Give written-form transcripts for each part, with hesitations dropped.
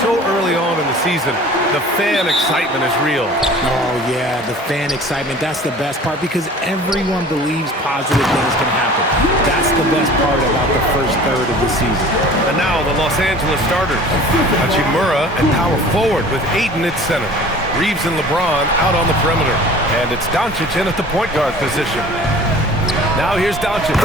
so early on in the season, the fan excitement is real. Oh, yeah, the fan excitement. That's the best part because everyone believes positive things can happen. That's the best part about the first third of the season. And now the Los Angeles starters. Hachimura and power forward with Ayton at center. Reeves and LeBron out on the perimeter. And it's Doncic in at the point guard position. Now here's Doncic.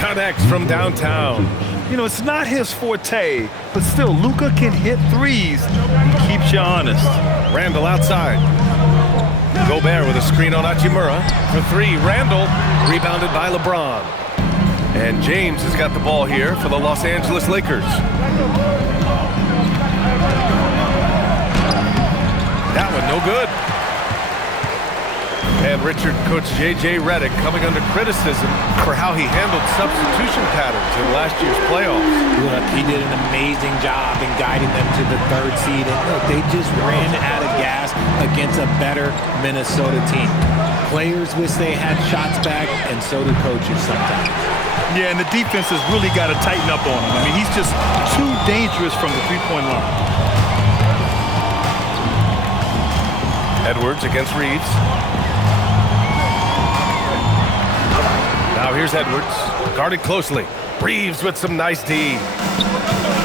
Connects from downtown. You know, it's not his forte, but still, Luka can hit threes. He keeps you honest. Randall outside. Gobert with a screen on Hachimura. For three, Randall rebounded by LeBron. And James has got the ball here for the Los Angeles Lakers. That one no good. And Richard coach J.J. Redick coming under criticism for how he handled substitution patterns in last year's playoffs. Look, he did an amazing job in guiding them to the third seed. And look, they just ran out of gas against a better Minnesota team. Players wish they had shots back, and so do coaches sometimes. Yeah, and the defense has really got to tighten up on him. I mean, he's just too dangerous from the three-point line. Edwards against Reeves. Now here's Edwards, guarded closely. Reeves with some nice D.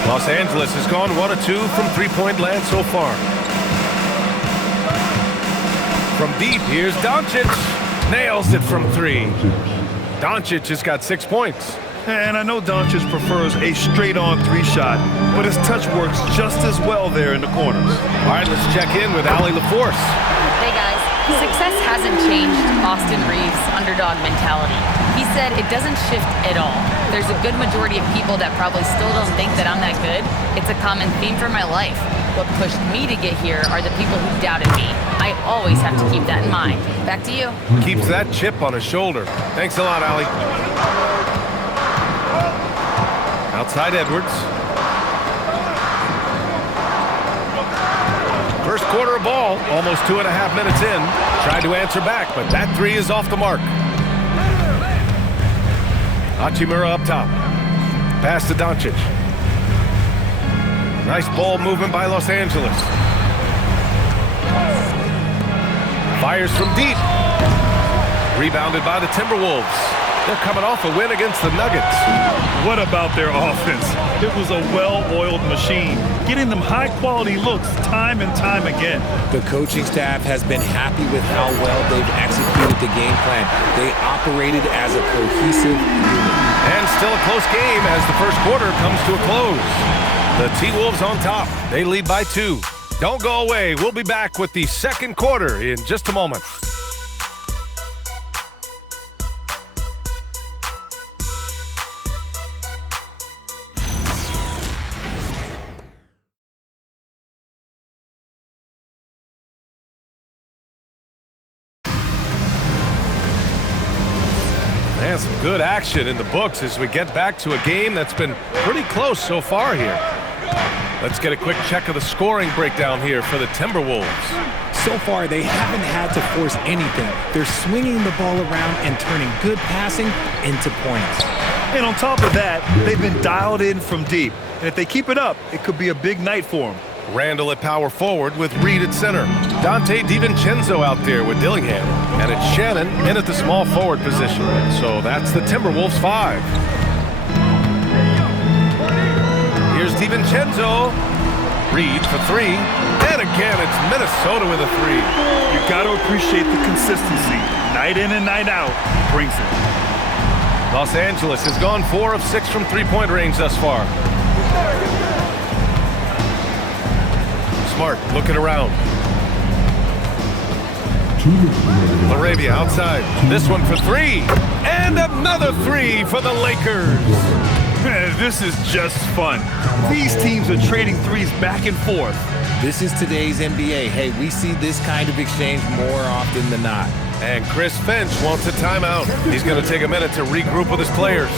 Los Angeles has gone 1 of 2 from three-point land so far. From deep, here's Doncic. Nails it from three. Doncic has got 6 points. And I know Doncic prefers a straight-on three-shot, but his touch works just as well there in the corners. All right, let's check in with Allie LaForce. Hey, guys. Success hasn't changed Austin Reeves' underdog mentality. He said it doesn't shift at all. There's a good majority of people that probably still don't think that I'm that good. It's a common theme for my life. What pushed me to get here are the people who doubted me. I always have to keep that in mind. Back to you. Keeps that chip on his shoulder. Thanks a lot, Allie. Outside Edwards. First quarter of ball, almost 2.5 minutes in. Tried to answer back, but that three is off the mark. Hachimura up top. Pass to Doncic. Nice ball movement by Los Angeles. Fires from deep. Rebounded by the Timberwolves. They're coming off a win against the Nuggets. What about their offense? It was a well-oiled machine, getting them high-quality looks time and time again. The coaching staff has been happy with how well they've executed the game plan. They operated as a cohesive unit. And still a close game as the first quarter comes to a close. The T-Wolves on top. They lead by 2. Don't go away. We'll be back with the second quarter in just a moment. And some good action in the books as we get back to a game that's been pretty close so far here. Let's get a quick check of the scoring breakdown here for the Timberwolves. So far, they haven't had to force anything. They're swinging the ball around and turning good passing into points. And on top of that, they've been dialed in from deep. And if they keep it up, it could be a big night for them. Randall at power forward with Reed at center. Dante DiVincenzo out there with Dillingham. And it's Shannon in at the small forward position. So that's the Timberwolves 5. Here's DiVincenzo. Reed for 3. And again, it's Minnesota with a 3. You got to appreciate the consistency. Night in and night out brings it. Los Angeles has gone 4 of 6 from three-point range thus far. Smart looking around. Laravia outside. This one for 3. And another 3 for the Lakers. This is just fun. These teams are trading threes back and forth. This is today's NBA. Hey, we see this kind of exchange more often than not. And Chris Finch wants a timeout. He's going to take a minute to regroup with his players.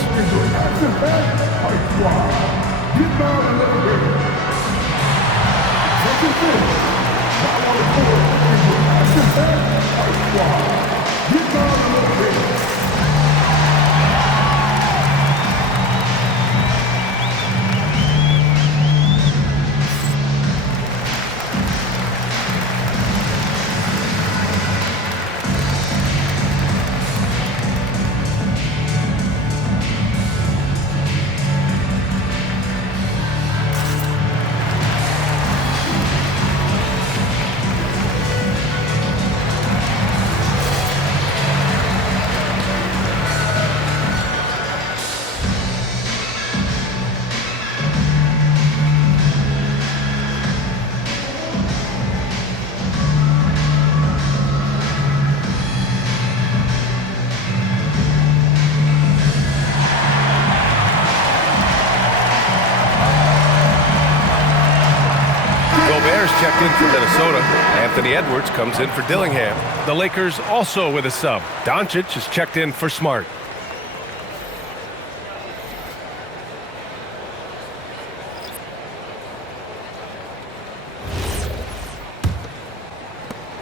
Gobert's checked in for Minnesota. Anthony Edwards comes in for Dillingham. The Lakers also with a sub. Doncic is checked in for Smart.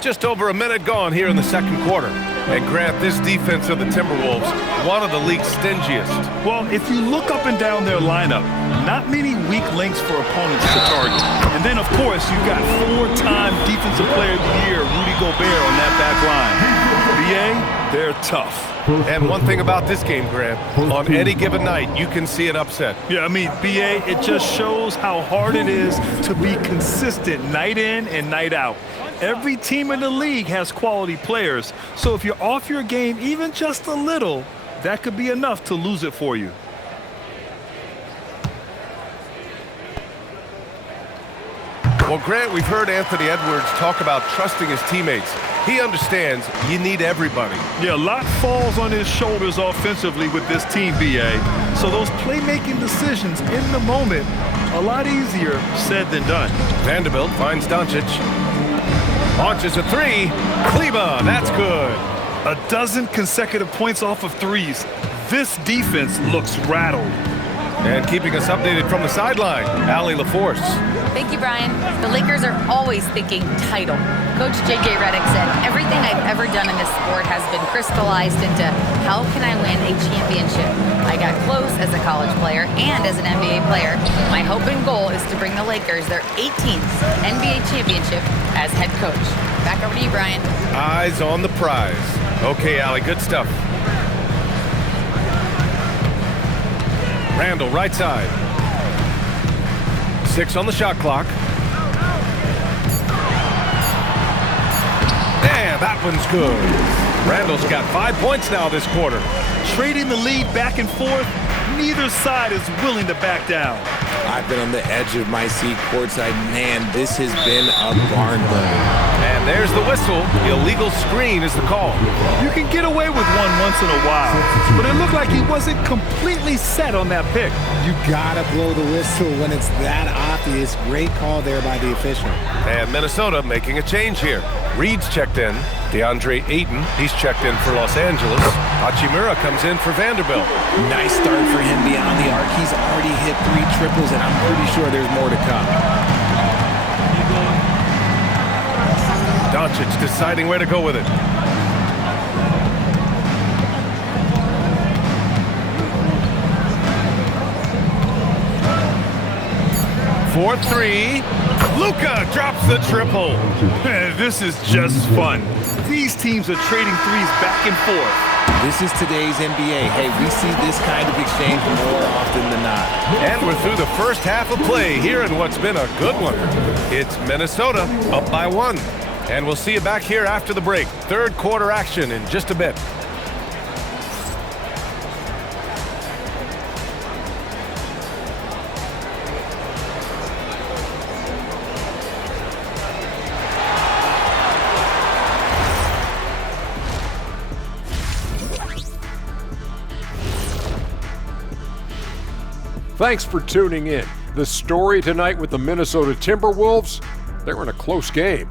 Just over a minute gone here in the second quarter. And Grant, this defense of the Timberwolves, one of the league's stingiest. Well, if you look up and down their lineup, not many weak links for opponents to target. And then, of course, you've got four-time Defensive Player of the Year, Rudy Gobert, on that back line. BA, they're tough. And one thing about this game, Grant, on any given night, you can see an upset. Yeah, I mean, BA, it just shows how hard it is to be consistent night in and night out. Every team in the league has quality players, so if you're off your game even just a little, that could be enough to lose it for you. Well, Grant, we've heard Anthony Edwards talk about trusting his teammates. He understands you need everybody. Yeah, a lot falls on his shoulders offensively with this team, BA. So those playmaking decisions in the moment, a lot easier said than done. Vanderbilt finds Doncic. Launches a three. Kleba, that's good. A dozen consecutive points off of threes. This defense looks rattled. And keeping us updated from the sideline, Allie LaForce. Thank you, Brian. The Lakers are always thinking title. Coach J.J. Redick said, everything I've ever done in this sport has been crystallized into how can I win a championship? I got close as a college player and as an NBA player. My hope and goal is to bring the Lakers their 18th NBA championship as head coach. Back over to you, Brian. Eyes on the prize. Okay, Allie, good stuff. Randall, right side. 6 on the shot clock. And that one's good. Randall's got 5 points now this quarter. Trading the lead back and forth, neither side is willing to back down. I've been on the edge of my seat courtside. Man, this has been a barn burner. And there's the whistle. Illegal screen is the call. You can get away with one once in a while, but it looked like he wasn't completely set on that pick. You gotta blow the whistle when it's that obvious. Great call there by the official. And Minnesota making a change here. Reed's checked in. DeAndre Ayton, he's checked in for Los Angeles. Hachimura comes in for Vanderbilt. Nice start for him beyond the arc. He's already hit 3 triples, and I'm pretty sure there's more to come. Doncic deciding where to go with it. For 3. Luka drops the triple. This is just fun. These teams are trading threes back and forth. This is today's NBA. Hey, we see this kind of exchange more often than not. And we're through the first half of play here in what's been a good one. It's Minnesota up by 1. And we'll see you back here after the break. Third quarter action in just a bit. Thanks for tuning in. The story tonight with the Minnesota Timberwolves, they were in a close game.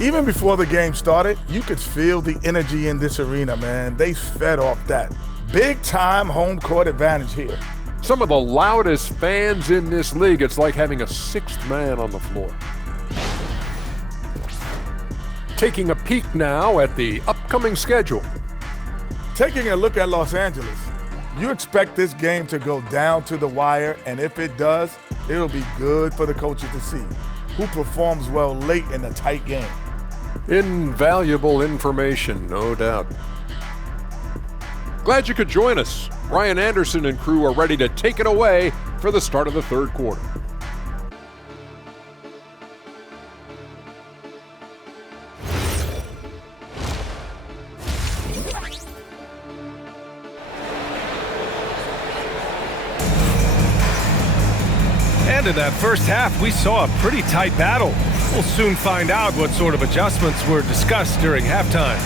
Even before the game started, you could feel the energy in this arena, man. They fed off that. Big-time home court advantage here. Some of the loudest fans in this league. It's like having a 6th man on the floor. Taking a peek now at the upcoming schedule. Taking a look at Los Angeles, you expect this game to go down to the wire, and if it does, it'll be good for the coaches to see who performs well late in a tight game. Invaluable information, no doubt. Glad you could join us. Ryan Anderson and crew are ready to take it away for the start of the third quarter. And in that first half, we saw a pretty tight battle. We'll soon find out what sort of adjustments were discussed during halftime.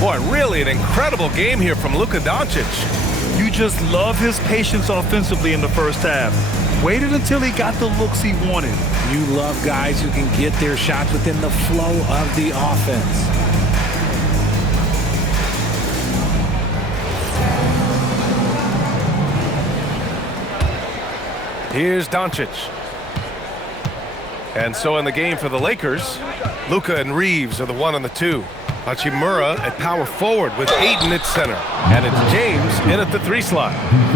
Boy, really an incredible game here from Luka Doncic. You just love his patience offensively in the first half. Waited until he got the looks he wanted. You love guys who can get their shots within the flow of the offense. Here's Doncic. And so in the game for the Lakers, Luka and Reeves are the 1 and the 2. Hachimura at power forward with Ayton at center. And it's James in at the 3 slot.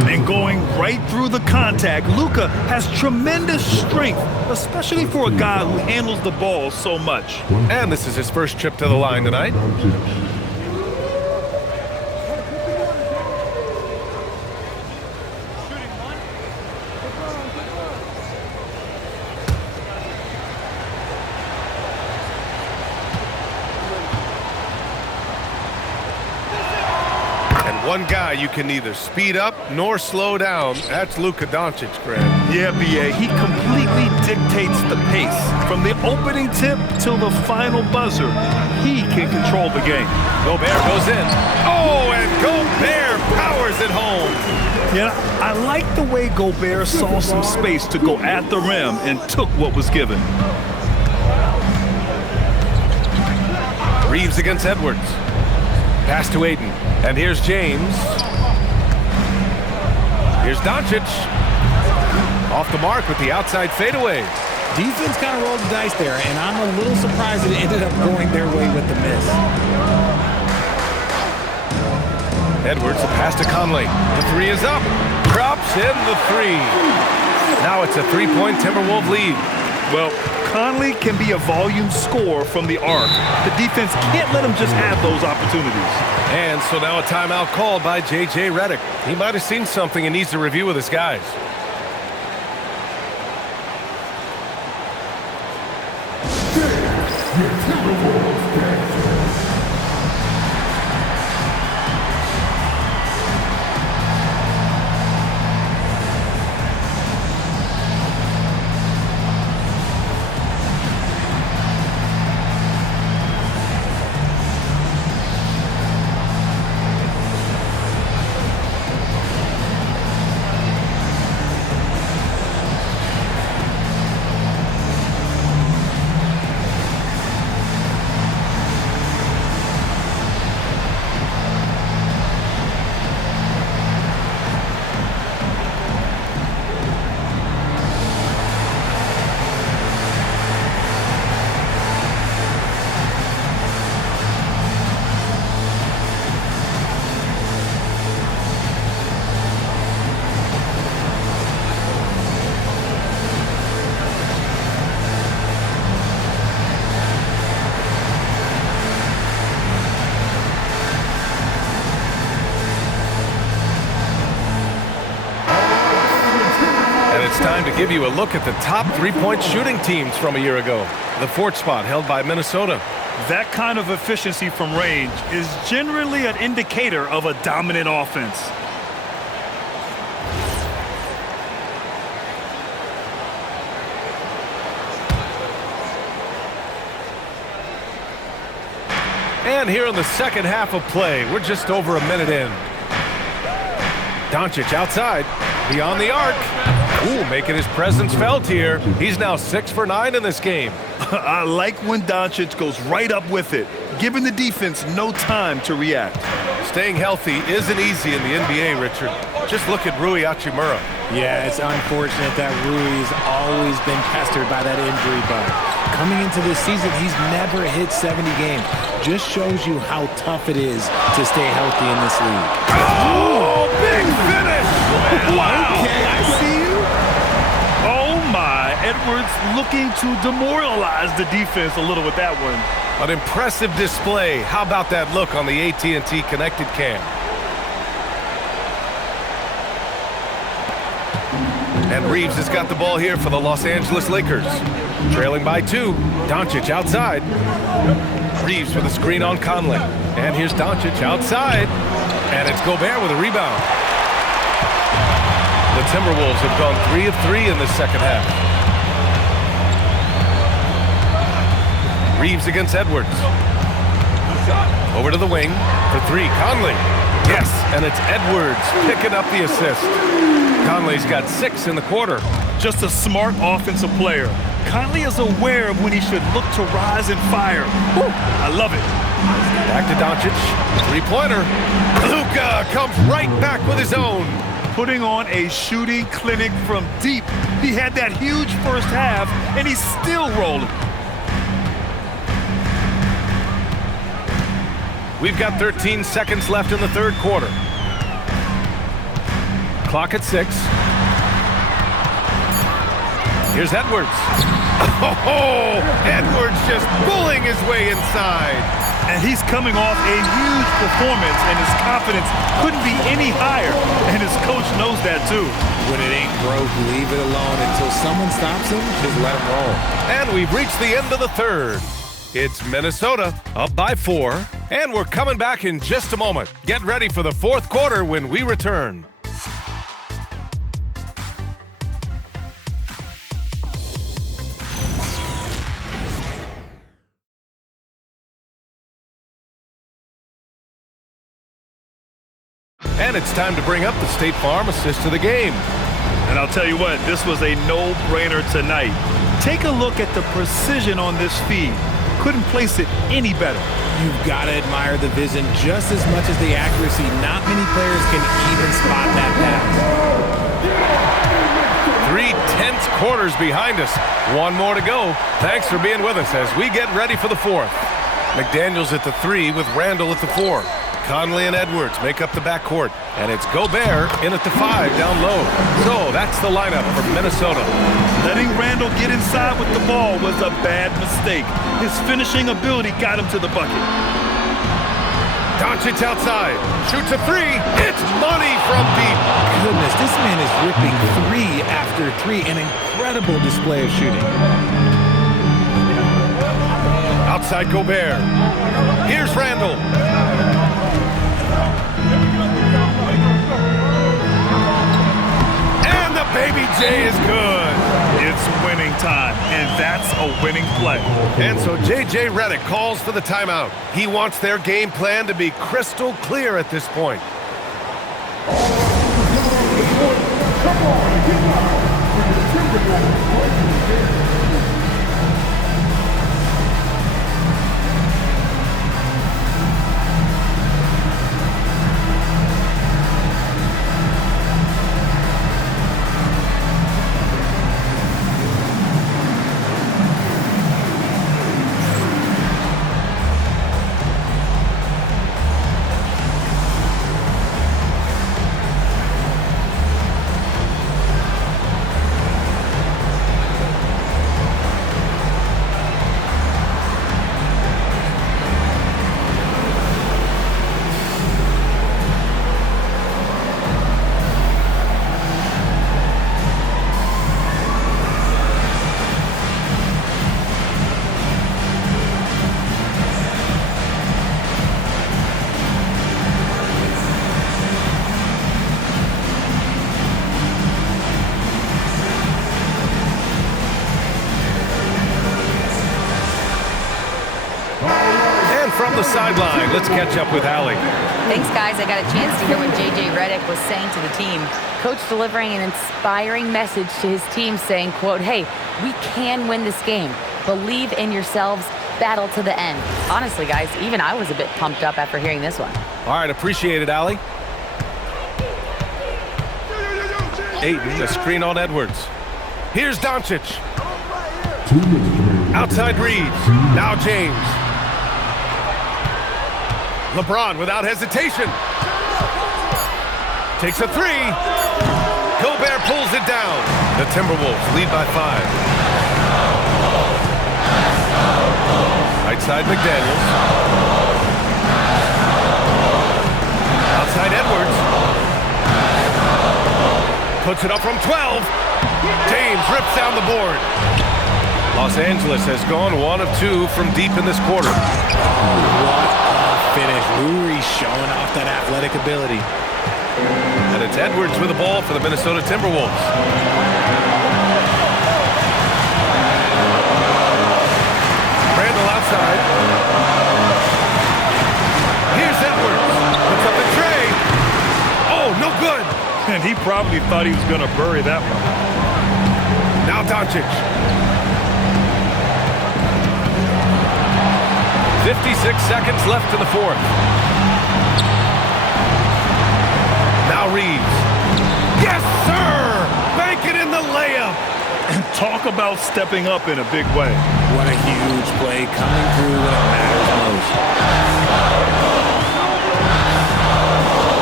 And going right through the contact, Luka has tremendous strength, especially for a guy who handles the ball so much. And this is his first trip to the line tonight. One guy you can neither speed up nor slow down. That's Luka Doncic, Grant. Yeah, B.A. He completely dictates the pace. From the opening tip till the final buzzer, he can control the game. Gobert goes in. Oh, and Gobert powers it home. Yeah, I like the way Gobert saw some space to go at the rim and took what was given. Reeves against Edwards. Pass to Ayton. And here's James. Here's Doncic. Off the mark with the outside fadeaway. Defense kind of rolled the dice there, and I'm a little surprised that it ended up going their way with the miss. Edwards, a pass to Conley. The 3 is up. Drops in the 3. Now it's a 3-point Timberwolves lead. Well, Conley can be a volume scorer from the arc. The defense can't let him just have those opportunities. And so now a timeout called by J.J. Redick. He might have seen something and needs to review with his guys. It's time to give you a look at the top 3-point shooting teams from a year ago. The 4th spot held by Minnesota. That kind of efficiency from range is generally an indicator of a dominant offense. And here in the second half of play, we're just over a minute in. Doncic outside, beyond the arc. Ooh, making his presence felt here. He's now 6 for 9 in this game. I like when Doncic goes right up with it, giving the defense no time to react. Staying healthy isn't easy in the NBA, Richard. Just look at Rui Hachimura. Yeah, it's unfortunate that Rui's always been pestered by that injury bug. Coming into this season, he's never hit 70 games. Just shows you how tough it is to stay healthy in this league. Oh, big finish! Wow! Okay, I see you. Oh, my. Edwards looking to demoralize the defense a little with that one. An impressive display. How about that look on the AT&T connected cam? And Reeves has got the ball here for the Los Angeles Lakers. Trailing by 2. Doncic outside. Reeves with a screen on Conley. And here's Doncic outside. And it's Gobert with a rebound. The Timberwolves have gone 3 of 3 in this second half. Reeves against Edwards. Over to the wing for 3. Conley. Yes, and it's Edwards picking up the assist. Conley's got 6 in the quarter. Just a smart offensive player. Conley is aware of when he should look to rise and fire. Woo, I love it. Back to Doncic. Three-pointer. Luka comes right back with his own. Putting on a shooting clinic from deep. He had that huge first half, and he's still rolling. We've got 13 seconds left in the third quarter. Clock at 6. Here's Edwards. Oh, Edwards just pulling his way inside. And he's coming off a huge performance, and his confidence couldn't be any higher. And his coach knows that, too. When it ain't broke, leave it alone until someone stops him. Just let him roll. And we've reached the end of the third. It's Minnesota up by 4, and we're coming back in just a moment. Get ready for the fourth quarter when we return. And it's time to bring up the State Farm assist of the game. And I'll tell you what, this was a no-brainer tonight. Take a look at the precision on this feed. Couldn't place it any better. You've got to admire the vision just as much as the accuracy. Not many players can even spot that pass. 3/10 quarters behind us. One more to go. Thanks for being with us as we get ready for the fourth. McDaniels at the 3 with Randall at the 4. Conley and Edwards make up the backcourt. And it's Gobert in at the 5 down low. So that's the lineup for Minnesota. Letting Randall get inside with the ball was a bad mistake. His finishing ability got him to the bucket. Doncic outside. Shoots a 3. It's money from deep. Goodness, this man is ripping 3 after 3. An incredible display of shooting. Outside Gobert. Here's Randall. And the Baby J is good. It's winning time, and that's a winning play. And so J.J. Redick calls for the timeout. He wants their game plan to be crystal clear at this point. From the sideline, let's catch up with Allie. Thanks, guys. I got a chance to hear what J.J. Redick was saying to the team. Coach delivering an inspiring message to his team saying, quote, hey, we can win this game. Believe in yourselves. Battle to the end. Honestly, guys, even I was a bit pumped up after hearing this one. All right, appreciate it, Allie. Ayton, the screen on Edwards. Here's Doncic. Outside Reeves. Now James. LeBron without hesitation. Takes a 3. Gobert pulls it down. The Timberwolves lead by 5. Right side McDaniels. Outside Edwards. Puts it up from 12. James rips down the board. Los Angeles has gone 1 of 2 from deep in this quarter. What a finish. Uri showing off that athletic ability. And it's Edwards with the ball for the Minnesota Timberwolves. Randall outside. Here's Edwards. Puts up the tray. Oh, no good. And he probably thought he was going to bury that one. Doncic. 56 seconds left in the fourth. Now Reeves. Yes, sir! Bank it in the layup. And talk about stepping up in a big way. What a huge play coming through when it matters most.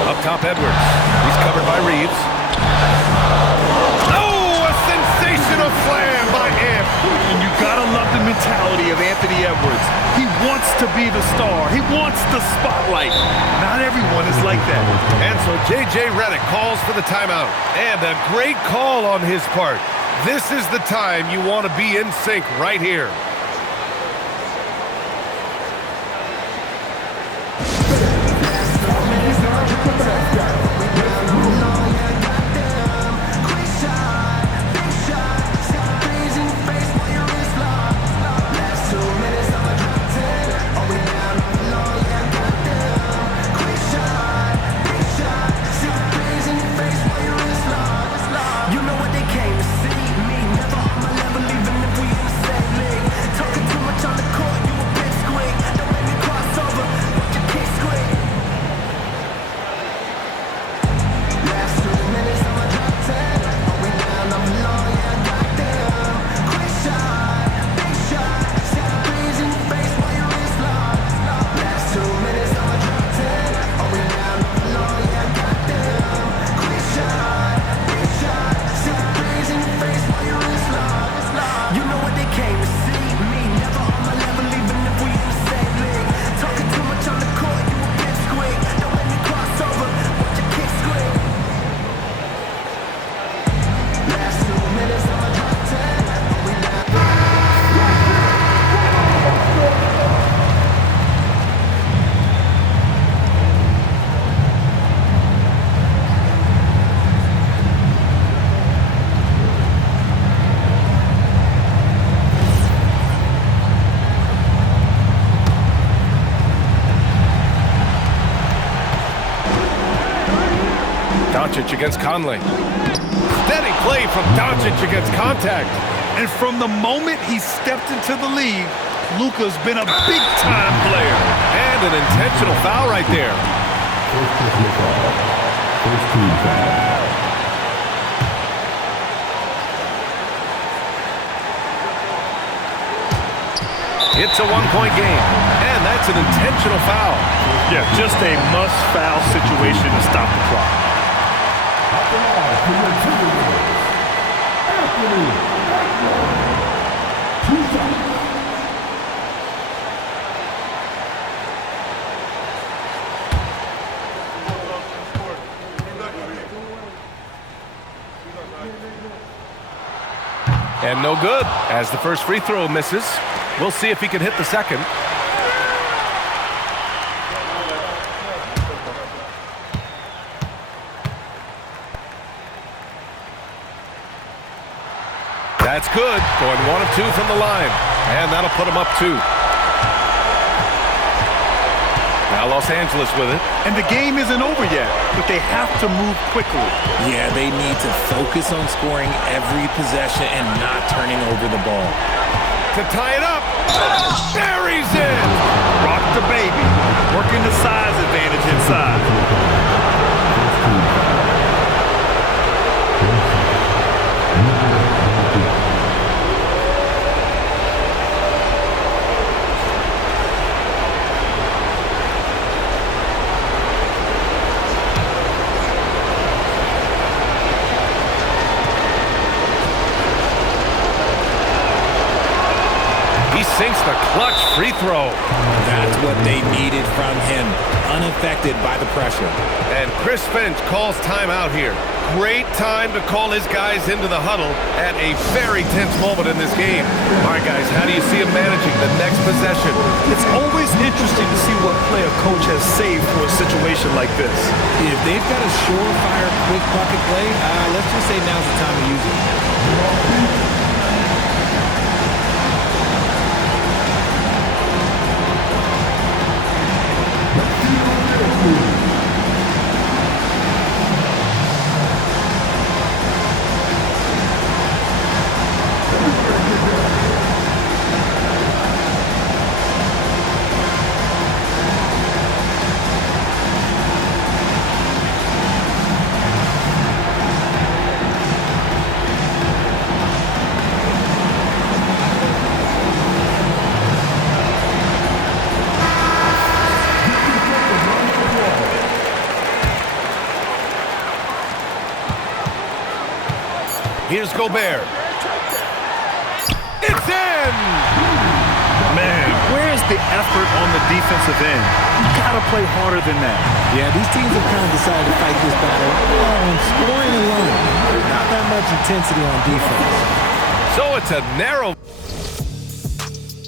Up top, Edwards. He's covered by Reeves. Oh, a sensational slam by Amp. And you gotta love the mentality of Anthony Edwards. He wants to be the star. He wants the spotlight. Not everyone is like that. And so J.J. Redick calls for the timeout. And a great call on his part. This is the time you want to be in sync right here. Doncic against Conley. Steady play from Doncic against contact. And from the moment he stepped into the league, Luka's been a big-time player. And an intentional foul right there. It's a one-point game, and that's an intentional foul. Yeah, just a must-foul situation to stop the clock. And no good, as the first free throw misses. We'll see if he can hit the second. That's good, going 1 of 2 from the line. And that'll put him up 2. Now Los Angeles with it. And the game isn't over yet, but they have to move quickly. Yeah, they need to focus on scoring every possession and not turning over the ball. To tie it up. There he's in. Rock the baby, working the size advantage inside. Sinks the clutch free throw. That's what they needed from him, unaffected by the pressure. And Chris Finch calls timeout here. Great time to call his guys into the huddle at a very tense moment in this game. All right, guys, how do you see him managing the next possession? It's always interesting to see what play a coach has saved for a situation like this. If they've got a surefire, quick bucket play, let's just say now's the time to use it. Here's Gobert. It's in! Man, where's the effort on the defensive end? You gotta play harder than that. Yeah, these teams have kind of decided to fight this battle on scoring alone. There's not that much intensity on defense. So it's a narrow